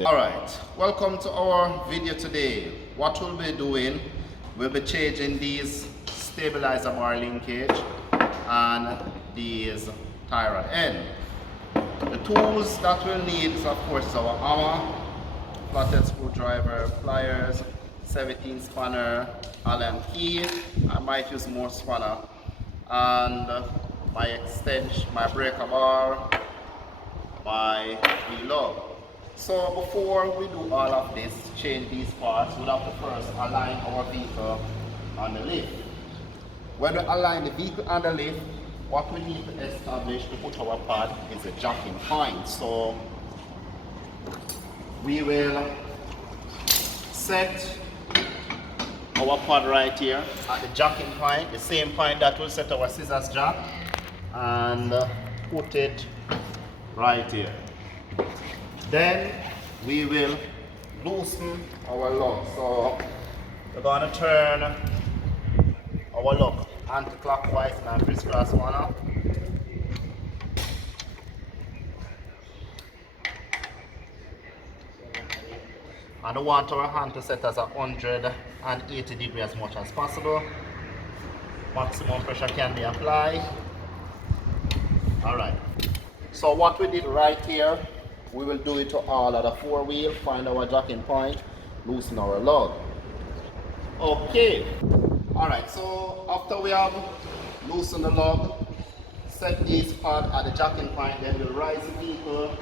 Alright, welcome to our video today. What we'll be doing, we'll be changing these stabilizer bar linkage and these tie rod end. The tools that we'll need is of course our hammer, flathead screwdriver, pliers, 17 spanner, Allen key. I might use more spanner, and my extension, my breaker bar, my lug. So before we do all of this, change these parts, we'll have to first align our vehicle on the lift. When we align the vehicle on the lift, what we need to establish to put our part is the jacking point. So we will set our pod right here at the jacking point, the same point that we'll set our scissors jack, and put it right here. Then we will loosen our lug. So we're going to turn our lug anti-clockwise in a crisscross manner. And I want our hand to set as 180 degrees as much as possible. Maximum pressure can be applied. Alright. So what we did right here, we will do it to all of the four wheel, find our jacking point, loosen our lug. Okay. Alright, so after we have loosened the lug, set these pads at the jacking point, then we'll rise the vehicle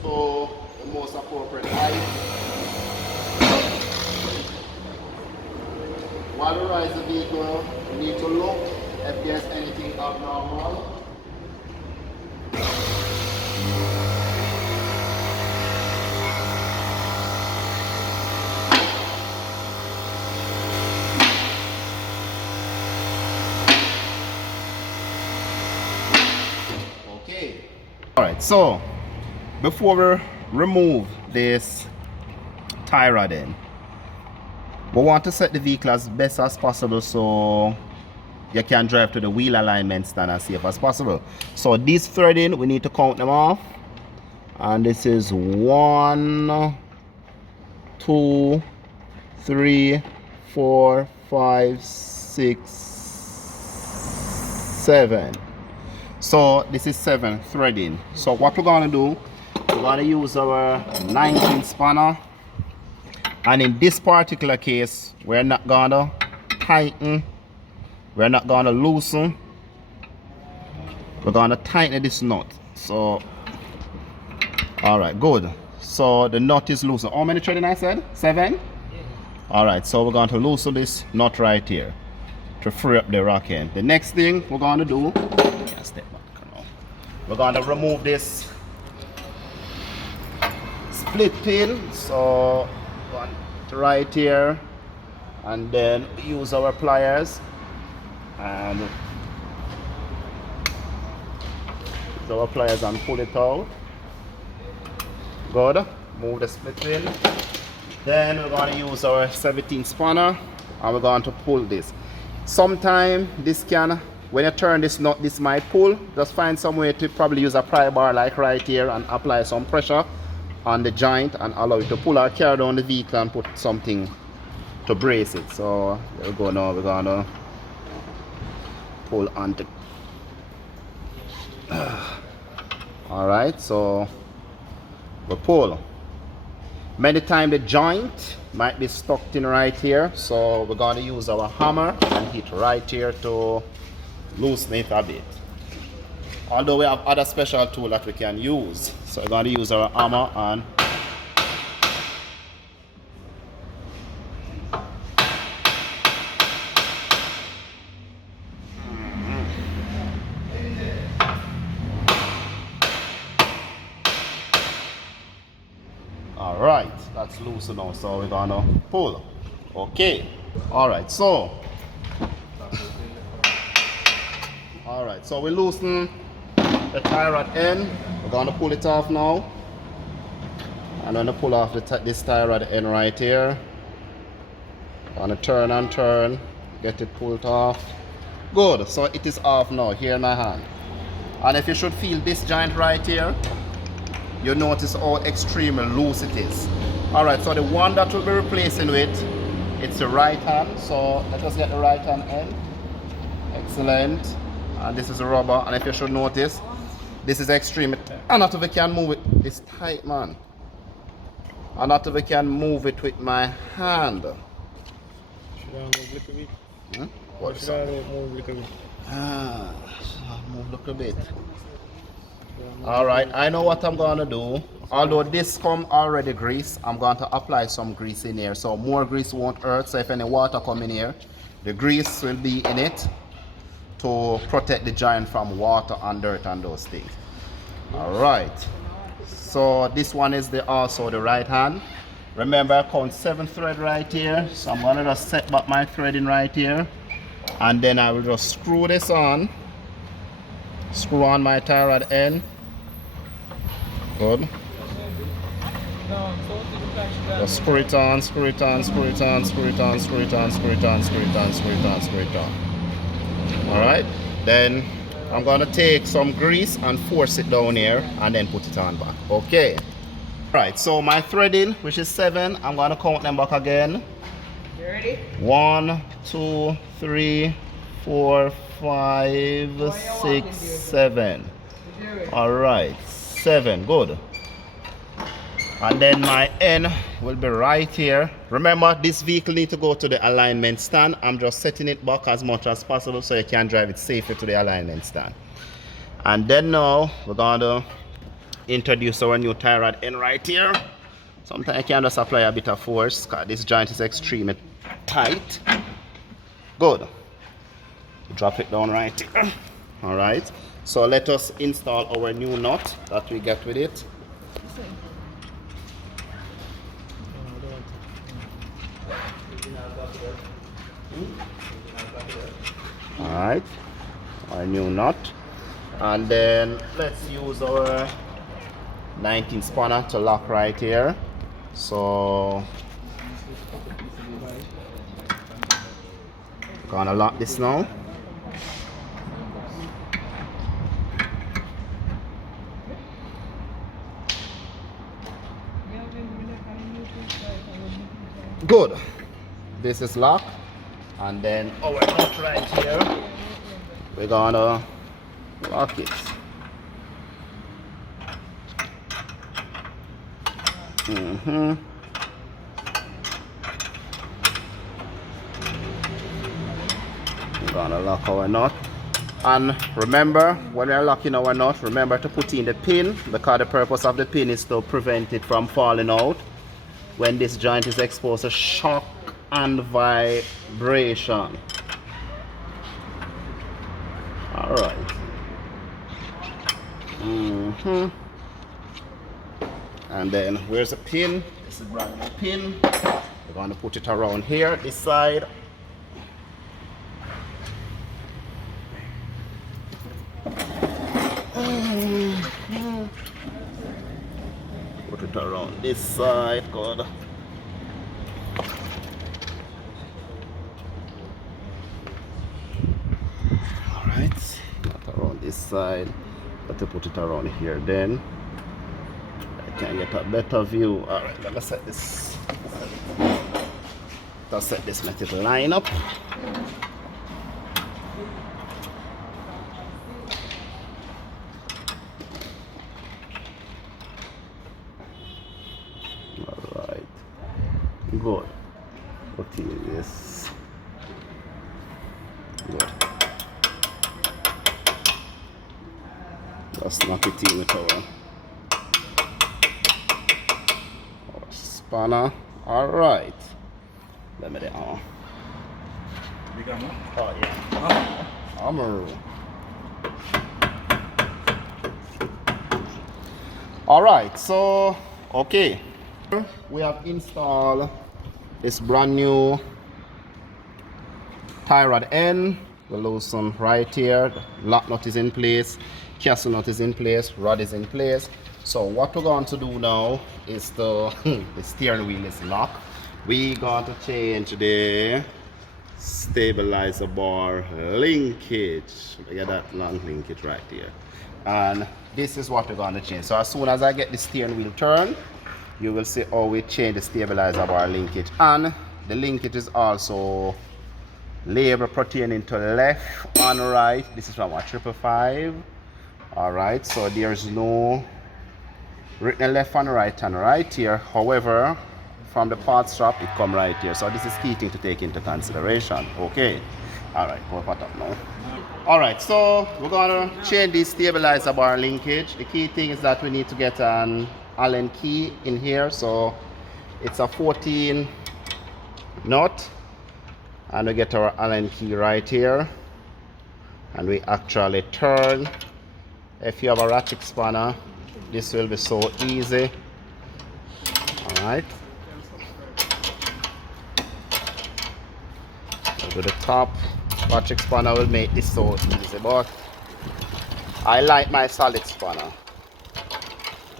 to the most appropriate height. While we rise the vehicle, we need to look if there's anything abnormal. Alright, so before we remove this tie rod in, we want to set the vehicle as best as possible so you can drive to the wheel alignment stand as safe as possible. So these threading, we need to count them off, and this is 1, 2, 3, 4, 5, 6, 7. So this is 7 threading. So what we're going to do, we're going to use our 19 spanner, and in this particular case we're not going to tighten, we're not going to loosen, we're going to tighten this nut. So alright, good. So the nut is loosened. How many threading I said? 7? Alright, so we're going to loosen this nut right here to free up the rock end. The next thing we're going to do, step back now. We're going to remove this split pin. So one right here, and then use our pliers and use our pliers and pull it out. Good. Move the split pin. Then we're going to use our 17 spanner and we're going to pull this. Sometimes this can, when you turn this nut, this might pull. Just find some way to probably use a pry bar like right here and apply some pressure on the joint and allow it to pull or carry down the vehicle and put something to brace it. So there we go. Now we're gonna pull onto. Alright, so we pull. Many times the joint might be stuck in right here, so we're going to use our hammer and hit right here to loosen it a bit. Although we have other special tool that we can use, so we're going to use our hammer and alright, that's loose now, so we're gonna pull. Okay. Alright, so we loosen the tie rod end. We're gonna pull it off now. I'm gonna pull off this tie rod end right here. Gonna turn and turn, get it pulled off. Good, so it is off now here in my hand. And if you should feel this joint right here, you notice how extremely loose it is. All right, so the one that we'll be replacing with, it's the right hand. So let us get the right hand end. Excellent. And this is a rubber, and if you should notice, this is extreme. And not if I can move it, it's tight, man. And not if I can move it with my hand. Should I move a little bit? Hmm? What should I move a little bit? Ah, move a little bit. All right, I know what I'm gonna do. Although this come already grease, I'm going to apply some grease in here. So more grease won't hurt. So if any water come in here, the grease will be in it to protect the joint from water and dirt and those things. All right. So this one is also the right hand. Remember, I count 7 thread right here. So I'm gonna just set back my threading right here, and then I will just screw this on. Screw on my tie rod end. Good. Just screw it on, screw it on, screw it on, screw it on, screw it on, screw it on, screw it on, screw it on, screw it on. Alright, then I'm gonna take some grease and force it down here and then put it on back. Okay. Alright, so my threading, which is 7, I'm gonna count them back again. You ready? 1, 2, 3, 4, 5, 6, 7. Alright, 7, good. And then my end will be right here. Remember, this vehicle needs to go to the alignment stand. I'm just setting it back as much as possible so you can drive it safely to the alignment stand. And then now we're going to introduce our new tie rod end right here. Sometimes I can just apply a bit of force because this joint is extremely tight. Good. Drop it down right here. All right. So let us install our new nut that we get with it. Alright, our new nut, and then let's use our 19 spanner to lock right here. So gonna lock this now. Good. This is locked, and then our nut right here, we're gonna lock it. We're gonna lock our nut, and remember, when we're locking our nut, remember to put in the pin, because the purpose of the pin is to prevent it from falling out when this joint is exposed to shock and vibration. All right. And then where's the pin? This is a brand new pin. We're going to put it around here, this side. Put it around this side. Good. This side, but to put it around here, then I can get a better view. All right, let me set this. Let's set this, let it line up. All right, good. Put in this. Good. Just knock it in with our spanner. Alright. Let me do on. Big hammer? Oh yeah. Hammer. Alright, so okay. We have installed this brand new tie rod end. The loosen right here. Lock nut is in place. Castle nut is in place, rod is in place. So what we're going to do now is the steering wheel is locked. We're going to change the stabilizer bar linkage. Look at that long linkage right here. And this is what we're going to change. So as soon as I get the steering wheel turned, you will see how we change the stabilizer bar linkage. And the linkage is also label pertaining to left and right. This is from a 555. Alright, so there's no written left and right here. However, from the parts shop it come right here. So this is key thing to take into consideration. Okay. Alright, go put up now. Alright, so we're gonna change the stabilizer bar linkage. The key thing is that we need to get an Allen key in here. So it's a 14 nut, and we get our Allen key right here, and we actually turn. If you have a ratchet spanner, this will be so easy. Alright, to the top. Ratchet spanner will make this so easy, but I like my solid spanner.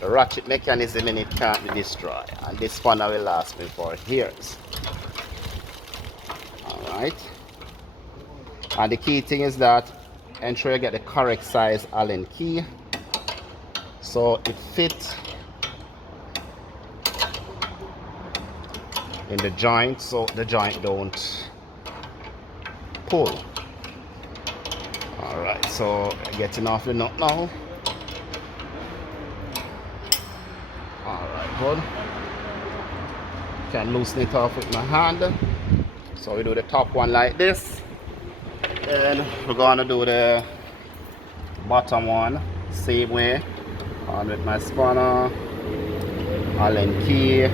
The ratchet mechanism in it can't be destroyed, and this spanner will last me for years. Alright, and the key thing is that ensure you get the correct size Allen key so it fits in the joint, so the joint don't pull. Alright, so getting off the nut now. Alright, good. Can loosen it off with my hand. So we do the top one like this. Then we're gonna do the bottom one same way. On with my spanner, Allen key.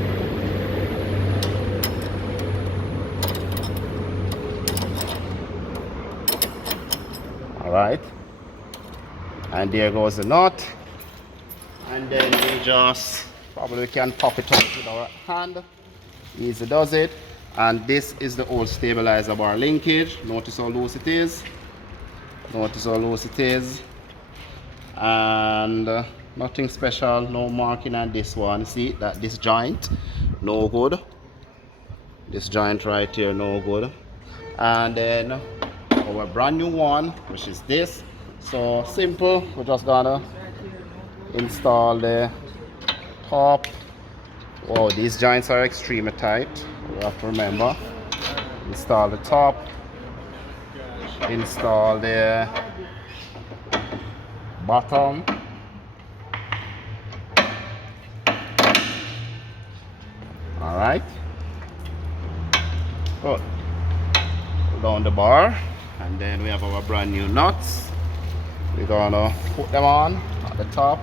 Alright, and there goes the nut, and then we just probably can pop it up with our hand. Easy does it. And this is the old stabilizer bar linkage. Notice how loose it is. Notice how loose it is. And nothing special, no marking on this one. See that this joint, no good. This joint right here, no good. And then our brand new one, which is this. So simple, we're just gonna install the top. Oh, these joints are extremely tight. You have to remember. Install the top. Install the bottom. Alright. Good. Pull down the bar. And then we have our brand new nuts. We're gonna put them on at the top.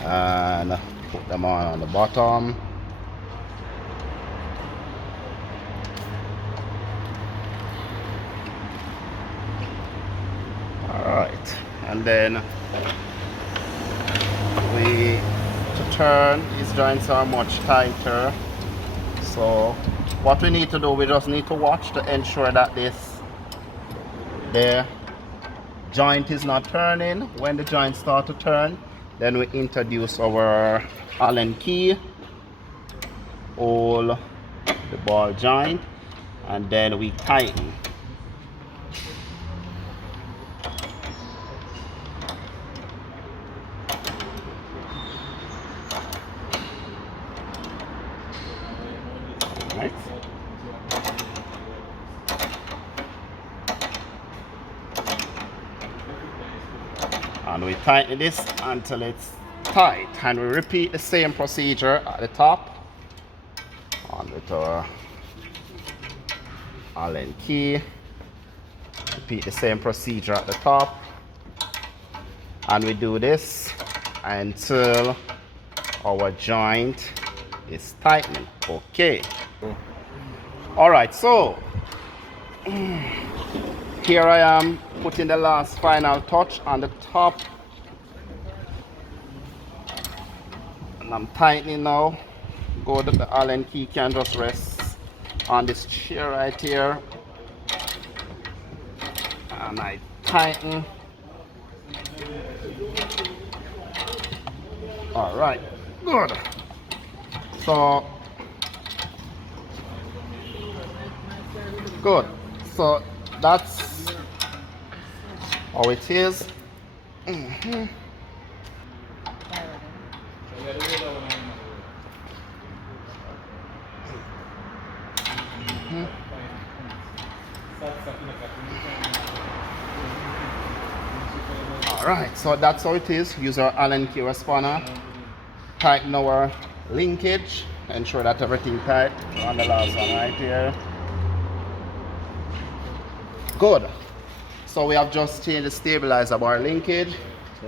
And put them on the bottom. Alright, and then to turn, these joints are much tighter. So what we need to do, we just need to watch to ensure that the joint is not turning. When the joint start to turn, then we introduce our Allen key, all the ball joint, and then we tighten. Right. And we tighten this until it's tight, and we repeat the same procedure at the top on with our Allen key. Repeat the same procedure at the top, and we do this until our joint is tightening. Okay. All right, so here I am putting the last final touch on the top, and I'm tightening now. Go to the Allen key can just rest on this chair right here, and I tighten. All right, good. So good. So that's how it is. Mhm. Alright, so that's how it is. Use our Allen key spanner. Tighten our linkage. Ensure that everything tight. On the last one right here. Good. So we have just changed the stabilizer bar linkage.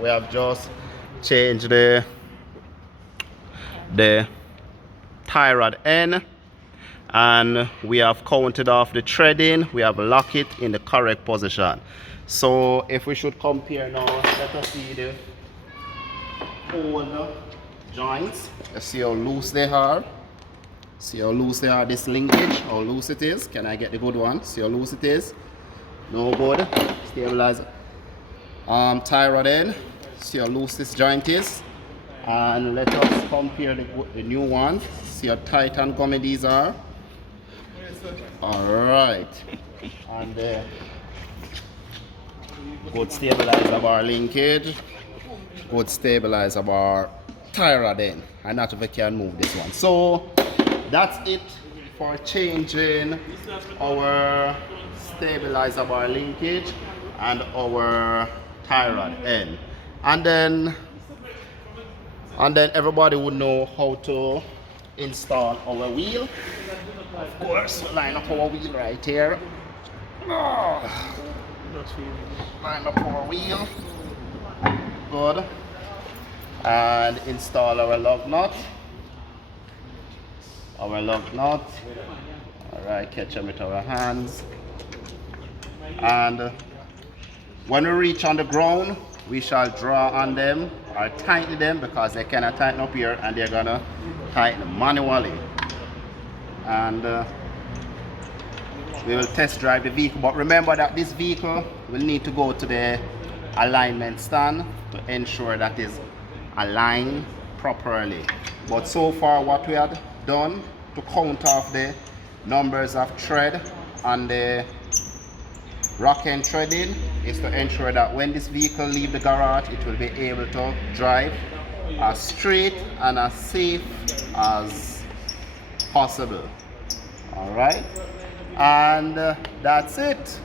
We have just changed the tie rod end, and we have counted off the threading. We have locked it in the correct position. So if we should compare now, let us see the old joints. Let's see how loose they are. See how loose they are, this linkage, how loose it is. Can I get the good one? See how loose it is? No good. Stabilizer. Tie rod end. See how loose this joint is. And let us compare the new one. See how tight and gummy these are. Alright. And good stabilizer bar linkage. Good stabilizer bar tie rod end. And not if I can move this one. So that's it for changing our stabilizer bar linkage and our tie rod end. And then everybody would know how to install our wheel. Of course, we'll line up our wheel right here. Line up our wheel. Good. And install our lug nut. Alright, catch them with our hands. And when we reach on the ground, we shall draw on them or tighten them, because they cannot tighten up here, and they're gonna tighten manually. And we will test drive the vehicle, but remember that this vehicle will need to go to the alignment stand to ensure that is aligned properly. But so far what we had done to count off the numbers of thread on the rock end threading is to ensure that when this vehicle leaves the garage, it will be able to drive as straight and as safe as possible. Alright, and that's it.